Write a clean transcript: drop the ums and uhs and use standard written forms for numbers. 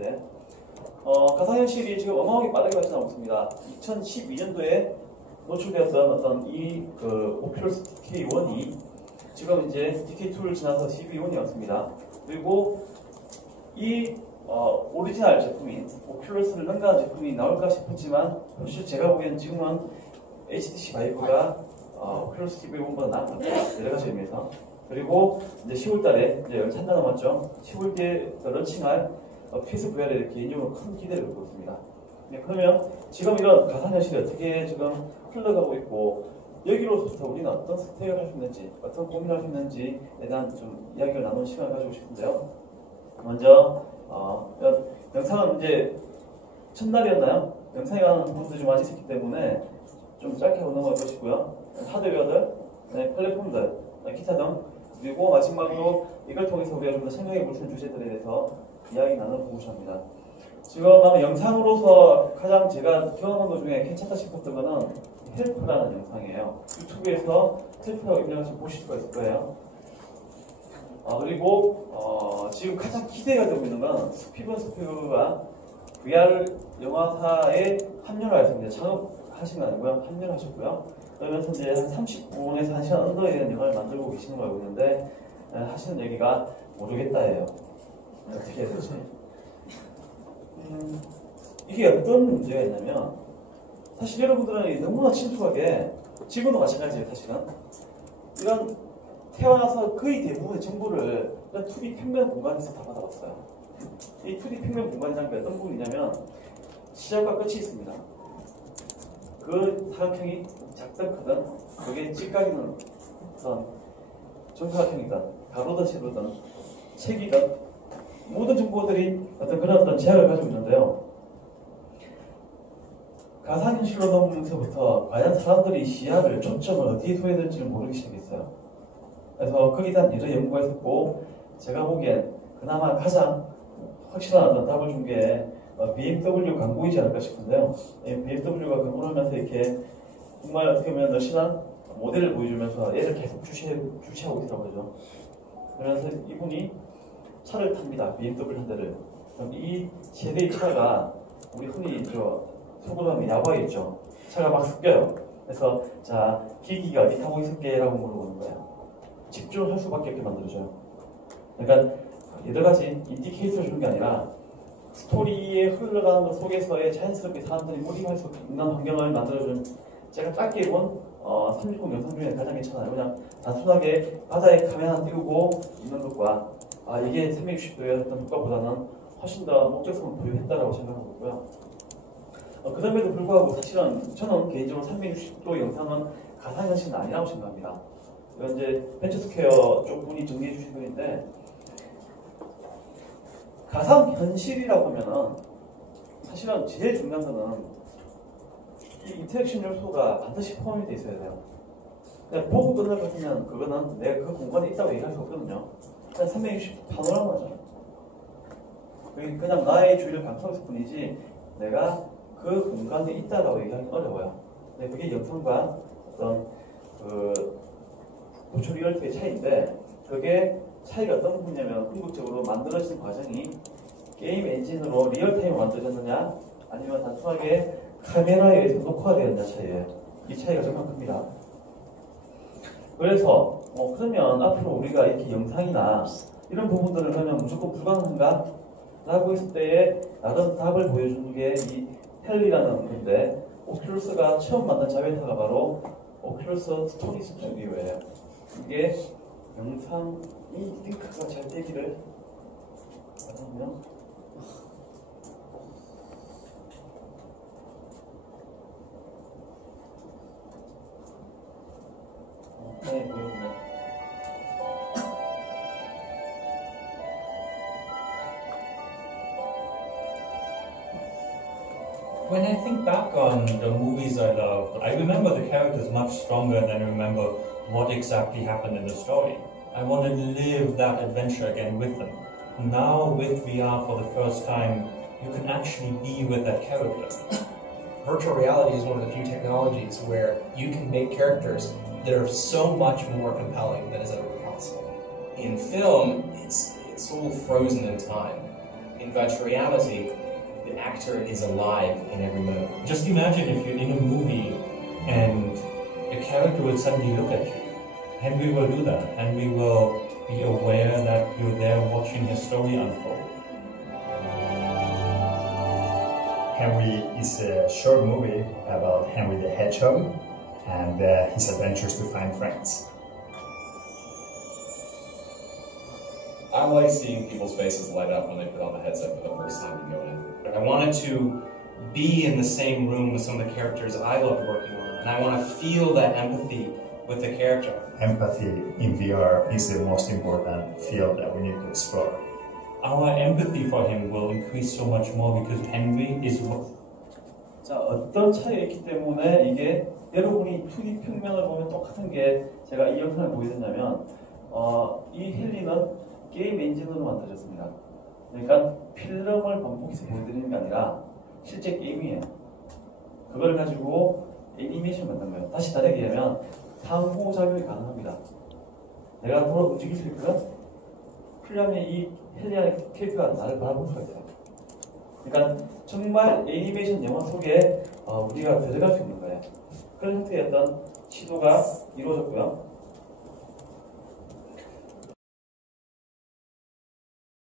텐데 가상현실이 지금 어마어마하게 빠르게 발전하고 있습니다. 2012년도에 노출되었던 어떤 그 오큘러스 DK1이 지금 이제 DK2를 지나서 DK1이 왔습니다. 그리고 이 오리지널 제품인 오큘러스를 능가한 제품이 나올까 싶었지만 사실 제가 보기엔 지금은 HTC 바이브가 오큘러스 DK1보다 나은 것 같아요. 여러 가지 의미에서. 그리고 이제 10월달에 이제 열차 한달 남았죠. 10월에 런칭할 PS VR에 개인적으로 큰 기대를 갖고 있습니다. 네, 그러면 지금 이런 가상현실이 어떻게 지금 흘러가고 있고 여기로부터 우리는 어떤 선택을 할 수 있는지, 어떤 고민을 할 수 있는지에 대한 좀 이야기를 나누는 시간을 가지고 싶은데요. 먼저 영상은 이제 첫날이었나요? 영상에 관한 부분들이 좀 많이 있었기 때문에 좀 짧게 하고 넘어갈 것이고요. 하드웨어들, 네, 플랫폼들, 기타 등 그리고 마지막으로 이걸 통해서 우리가 좀 더 설명해 볼 수 있는 주제들에 대해서 이야기 나눠보고 합니다. 지금 아마 영상으로서 가장 제가 경험한 것 중에 괜찮다 싶었던 거는 헬프라는 영상이에요. 유튜브에서 헬프라고 입력해서 보실 수가 있을 거예요. 그리고 지금 가장 기대가 되고 있는 건 스티븐 스필버그가 VR 영화사에 합류를 하셨습니다. 창업하신 건 아니고요. 합류를 하셨고요. 그러면서 이제 한 30분에서 1시간 언더에 대한 영화를 만들고 계시는 걸 알고 있는데 하시는 얘기가 모르겠다예요. 어떻게 해야 될지. 이게 어떤 문제가 있냐면 사실 여러분들은 너무나 친숙하게 지금도 마찬가지예요. 사실은 이런 태어나서 거의 대부분의 정보를 이런 2D 평면 공간에서 다 받아봤어요. 이 2D 평면 공간이라는 게 어떤 부분이냐면 시작과 끝이 있습니다. 그 사각형이 작든 크든 그게 찌까기는 어떤 정사각형이든 가로든 세로든 책이든 모든 정보들이 어떤 제약을 가지고 있는데요. 가상현실로 넘으면서부터 과연 사람들이 시야를 초점을 어디에 둬야 될지를 모르기 시작했어요. 그래서 거기에 대한 여러 연구가 있었고 제가 보기엔 그나마 가장 확실한 어떤 답을 준 게 BMW 광고이지 않을까 싶은데요. BMW가 광고를 하면서 이렇게 정말 어떻게 보면 날씬한 모델을 보여주면서 얘를 계속 주시하고 있다고 그러죠. 그래서 이분이 차를 탑니다. BMW 한 대를. 그럼 이 세대의 차가 우리 흔히 속으로 하면 야구에 있죠. 차가 막 섞여요. 그래서 자 기기가 어디 타고 있을게? 라고 물어보는 거예요. 집중할 수밖에 없게 만들어줘요. 그러니까 여러 가지 인디케이터를 주는 게 아니라 스토리에 흘러가는 것 속에서의 자연스럽게 사람들이 몰입할 수 있는 환경을 만들어준 제가 짧게 본 30분 영상 중에 가장 괜찮아요. 그냥 단순하게 바다에 카메라 하나 띄우고 있는 것과 이게 360도였던 것보다는 훨씬 더 목적성을 부여했다라고 생각하고 있고요. 그럼에도 불구하고 사실은 저는 개인적으로 360도 영상은 가상현실은 아니라고 생각합니다. 이건 이제 벤처스퀘어 쪽 분이 정리해 주신 분인데 가상현실이라고 하면은 사실은 제일 중요한 거는 이 인터랙션 요소가 반드시 포함이 돼 있어야 돼요. 그냥 보고 끝날 것 같으면 그거는 내가 그 공간에 있다고 얘기할 수 없거든요. 그냥 360도 파노라마죠. 그냥 나의 주위를 감싸을 뿐이지 내가 그 공간에 있다라고 얘기하기 어려워요. 근데 그게 영상과 어떤 노출 리얼티의 차이인데 그게 차이가 어떤 부분이냐면 궁극적으로 만들어진 과정이 게임 엔진으로 리얼타임으로 만들어졌느냐 아니면 단순하게 카메라에 의해서 녹화되었느냐 차이예요. 이 차이가 정말 큽니다. 그래서 그러면 앞으로 우리가 이렇게 영상이나 이런 부분들을 하면 무조건 불가능한가? 라고 했을 때에 나름 답을 보여주는 게 이 헬리라는 건데 오큘러스가 처음 만든 자회사가 바로 오큘러스 스토리 스튜디오예요. 이게 영상이 링크가 잘 되기를 바라면 네, 보이네요. When I think back on the movies I loved, I remember the characters much stronger than I remember what exactly happened in the story. I want to live that adventure again with them. Now with VR for the first time, you can actually be with that character. Virtual reality is one of the few technologies where you can make characters that are so much more compelling than is ever possible. In film, it's all frozen in time. In virtual reality, the actor is alive in every moment. Just imagine if you're in a movie and a character will suddenly look at you. Henry will do that. Henry will be aware that you're there watching his story unfold. Henry is a short movie about Henry the Hedgehog and his adventures to find friends. I like seeing people's faces light up when they put on the headset for the first time and go in. I wanted to be in the same room with some of the characters I loved working on, and I want to feel that empathy with the character. Empathy in VR is the most important field that we need to explore. Our empathy for him will increase so much more because Henry is 자, 어떤 차이가 있기 때문에 이게 여러분이 2D 평면을 보면 똑같은 게 제가 이 영상을 보여드렸냐면 이 헨리는 게임 엔진으로 만들어졌습니다. 그러니까 필름을 반복해서 보여드리는 게 아니라 실제 게임이에요. 그걸 가지고 애니메이션 만든 거예요. 다시 다르게 얘기하면 상호작용이 가능합니다. 내가 돌아 움직일 수 있거든? 필름에 이 헨리의 캐릭터가 나를 바라볼 수가 있어요. 그러니까 정말 애니메이션 영화 속에 우리가 들어갈 수 있는 거예요. 그런 형태의 어떤 시도가 이루어졌고요.